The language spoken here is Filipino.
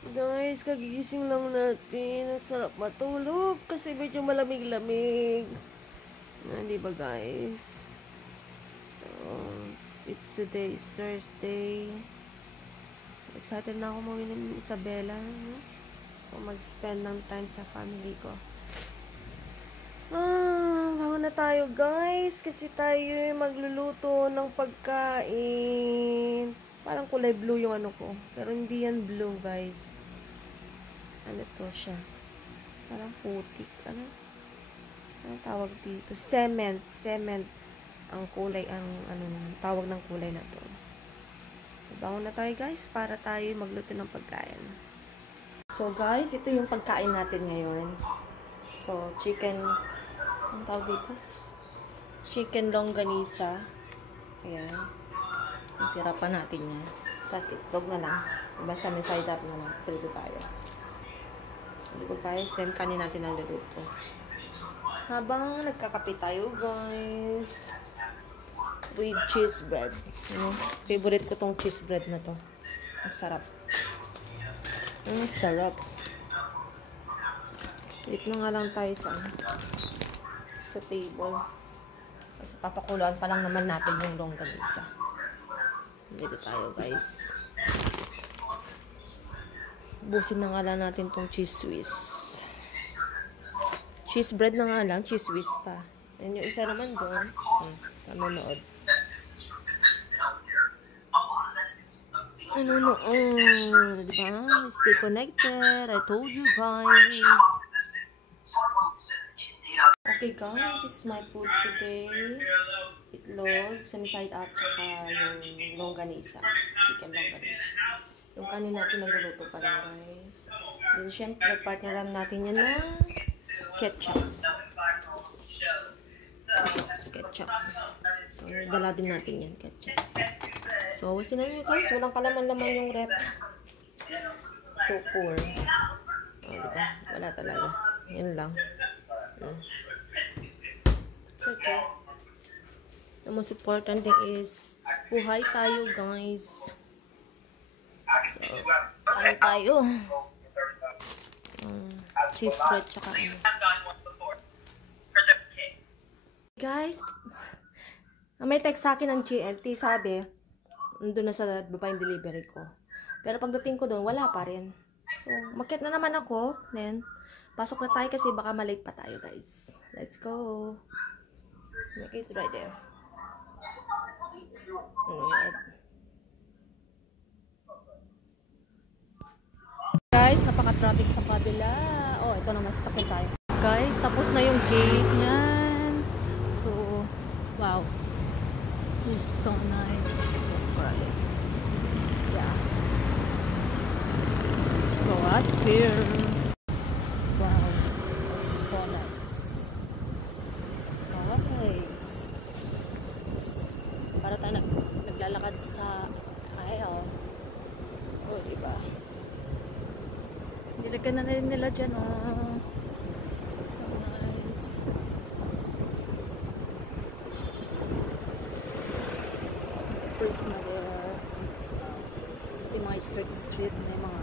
Guys, kagigising lang natin. Ang sarap matulog kasi medyo malamig-lamig. Di ba guys? So, it's today is Thursday. So, excited na ako mawin ng Isabela. No? So, mag-spend ng time sa family ko. Bawa na tayo guys. Kasi tayo magluluto ng pagkain. Parang kulay blue yung ano ko. Pero hindi yan blue guys. Ano to siya? Parang putik. Ano tawag dito? Cement. Cement. Ang kulay, tawag ng kulay na to. So, bangon na tayo guys para tayo magluto ng pagkain. So guys, ito yung pagkain natin ngayon. So, chicken, ang tawag dito? Chicken longganisa. Ayan. Itira pa natin yan. Tapos itlog na lang. Basta may side up na lang. Prito tayo. Diba guys, then kanin natin ang luluto. Habang nagkakape tayo guys. With cheese bread. Favorite ko tong cheese bread na to. Ang sarap. Ang sarap. Wait na nga lang tayo sa table. Kasi papakuluan pa lang naman natin yung longganisa. Dito tayo guys. Busin na nga lang natin tong cheese whiz. Cheese bread na nga lang, cheese whiz pa. And yung isa naman doon, nanonood. Diba? Stay connected. I told you guys. Okay guys, this is my food today. Itlog, semi-side up, tsaka yung longganisa. Chicken longganisa. Yung kanin natin nagluluto pa lang guys. Then syempre, partneran natin yan na ketchup. Ketchup. So, dala din natin yan, ketchup. So, sinan nyo guys, walang kalaman-laman yung rep. So poor. Diba? Wala talaga. Yan lang. It's okay. The most important thing is, buhay tayo guys. So, kain tayo. Cheese bread tsaka ano. Guys, may text sa akin ng GLT, sabi, nandun na sa baba yung delivery ko. Pero pagdating ko doon, wala pa rin. So, makiat na naman ako. Then, pasok na tayo kasi baka malate pa tayo guys. Let's go. My case right there. Guys, napaka-traffic sa kabila. Oh, ito na, masasakyan tayo. Guys, tapos na yung gate niyan. So, wow. It's so nice. So bright. Yeah. Let's go upstairs. Wow. It's so nice. Guys. Para tayo naglalakad sa aisle. Oh, diba? Nilagyan na rin nila dyan, oh. So nice. First na there. Yung mga street, may mga